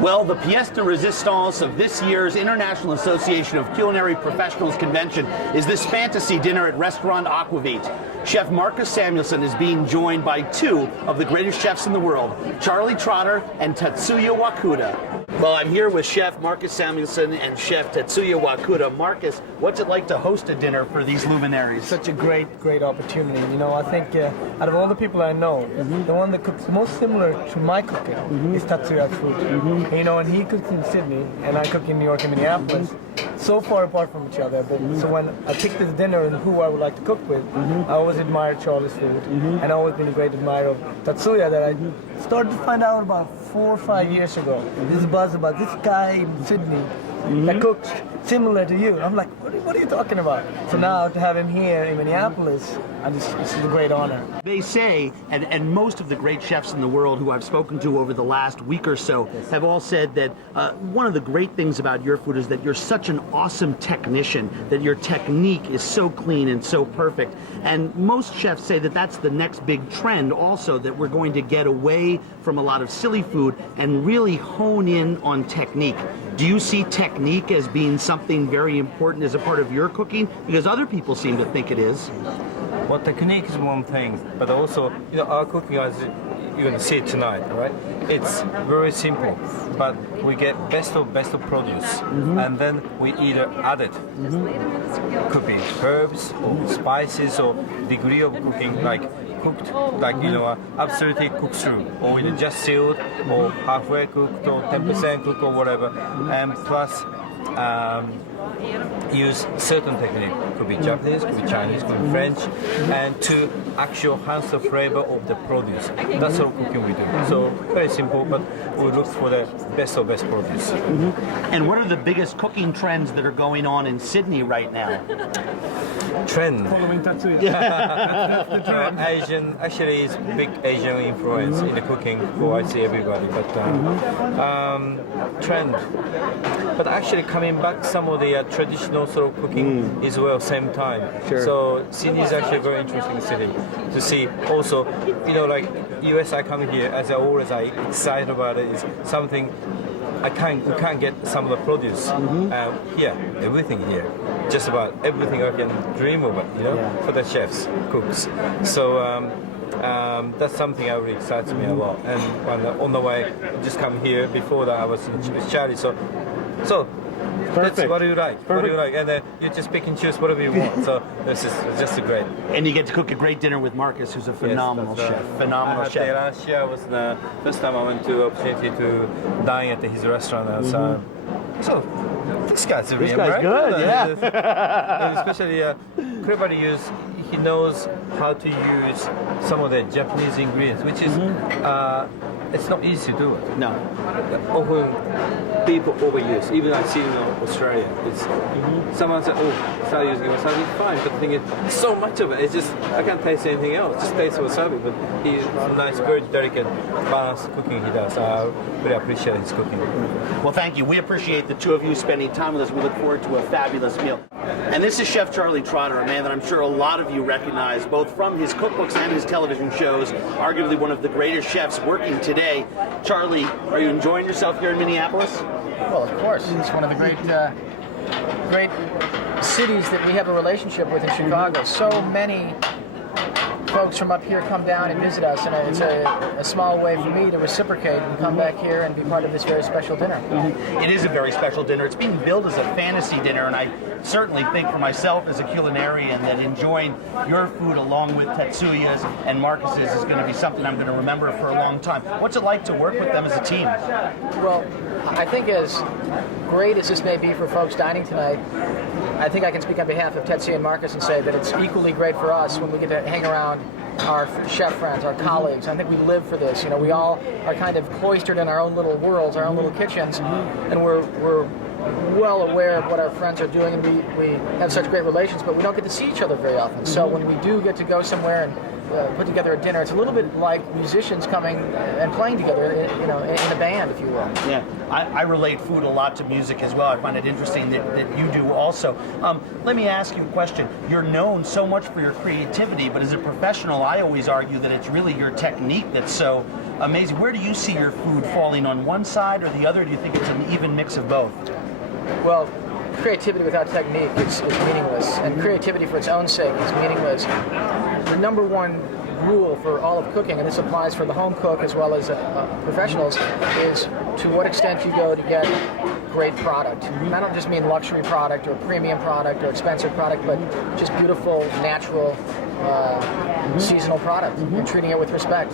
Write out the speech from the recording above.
Well, the pièce de résistance of this year's International Association of Culinary Professionals convention is this fantasy dinner at restaurant Aquavit. Chef Marcus Samuelsson is being joined by two of the greatest chefs in the world, Charlie Trotter and Tetsuya Wakuda. Well, I'm here with Chef Marcus Samuelsson and Chef Tetsuya Wakuda. Marcus, what's it like to host a dinner for these luminaries? Such a great opportunity. You know, I think out of all the people I know, the one that cooks most similar to my cooking is Tetsuya Wakuda. You know, and he cooks in Sydney, and I cook in New York and Minneapolis. So far apart from each other, but so when I picked this dinner and who I would like to cook with, I always admired Charlie's food, and I've always been a great admirer of Tetsuya that I started to find out about 4 or 5 years ago. This buzz about this guy in Sydney that cooks similar to you. I'm like, what are you talking about? So now to have him here in Minneapolis, this is a great honor. They say, and most of the great chefs in the world who I've spoken to over the last week or so have all said that one of the great things about your food is that you're such an awesome technician, that your technique is so clean and so perfect. And most chefs say that that's the next big trend also, that we're going to get away from a lot of silly food and really hone in on technique. Do you see technique as being something very important as a part of your cooking? Because other people seem to think it is. Well, technique is one thing, but also, you know, our cooking, as you're going to see tonight, right? It's very simple, but we get best of produce, and then we either add it. Could be herbs or spices or degree of cooking, like cooked, like, you know, absolutely cooked through, or either just sealed, or halfway cooked, or 10% cooked, or whatever, and plus use certain technique, could be Japanese, could be Chinese, could be French, and to actually enhance the flavor of the produce. That's all cooking we do. So very simple, but we look for the best of best produce. And what are the biggest cooking trends that are going on in Sydney right now? Trend. Following Tetsuya. Asian, actually, is big Asian influence in the cooking for I see everybody, but trend. But actually coming back some of the traditional sort of cooking as well, same time. Sure. So Sydney is actually a very interesting city to see. Also, you know, like US, I come here as I excited about it is something we can't get some of the produce. Here, everything here, just about everything I can dream of, you know, for the chefs, cooks. So that's something that really excites me a lot. And on the way, just come here. Before that, I was with Charlie. So. That's what do you like? Perfect. What do you like? And you just pick and choose whatever you want. So this is just a great. And you get to cook a great dinner with Marcus, who's a phenomenal chef. Phenomenal chef. Last year was the first time I went to opportunity to dine at his restaurant. So this guy's really good, yeah. Especially cleverly used. He knows how to use some of the Japanese ingredients, which is it's not easy to do it. No. Often people overuse. Even I see in Australia, it's someone said, "Oh, start using wasabi." Fine, but the thing is, so much of it. It's just I can't taste anything else. Just taste wasabi. But he's a nice, very delicate, balanced cooking he does. I really appreciate his cooking. Well, thank you. We appreciate the two of you spending time with us. We look forward to a fabulous meal. And this is Chef Charlie Trotter, a man that I'm sure a lot of you recognize, both from his cookbooks and his television shows, arguably one of the greatest chefs working today. Charlie, are you enjoying yourself here in Minneapolis? Well, of course. It's one of the great cities that we have a relationship with in Chicago. So many folks from up here come down and visit us, and it's a small way for me to reciprocate and come back here and be part of this very special dinner. It is a very special dinner. It's being billed as a fantasy dinner, and I certainly think for myself as a culinarian that enjoying your food along with Tetsuya's and Marcus's is going to be something I'm going to remember for a long time. What's it like to work with them as a team? Well, I think as great as this may be for folks dining tonight, I think I can speak on behalf of Tetsuya and Marcus and say that it's equally great for us when we get to hang around our chef friends, our colleagues. I think we live for this. You know, we all are kind of cloistered in our own little worlds, our own little kitchens, and we're well aware of what our friends are doing, and we have such great relations, but we don't get to see each other very often. So when we do get to go somewhere and put together a dinner, it's a little bit like musicians coming and playing together, you know, in a band, if you will. Yeah, I relate food a lot to music as well. I find it interesting that you do also. Let me ask you a question. You're known so much for your creativity, but as a professional, I always argue that it's really your technique that's so amazing. Where do you see your food falling, on one side or the other? Do you think it's an even mix of both? Well, creativity without technique is meaningless, and creativity for its own sake is meaningless. The number one rule for all of cooking, and this applies for the home cook as well as professionals, is to what extent you go to get great product. And I don't just mean luxury product or premium product or expensive product, but just beautiful, natural, seasonal product, and treating it with respect.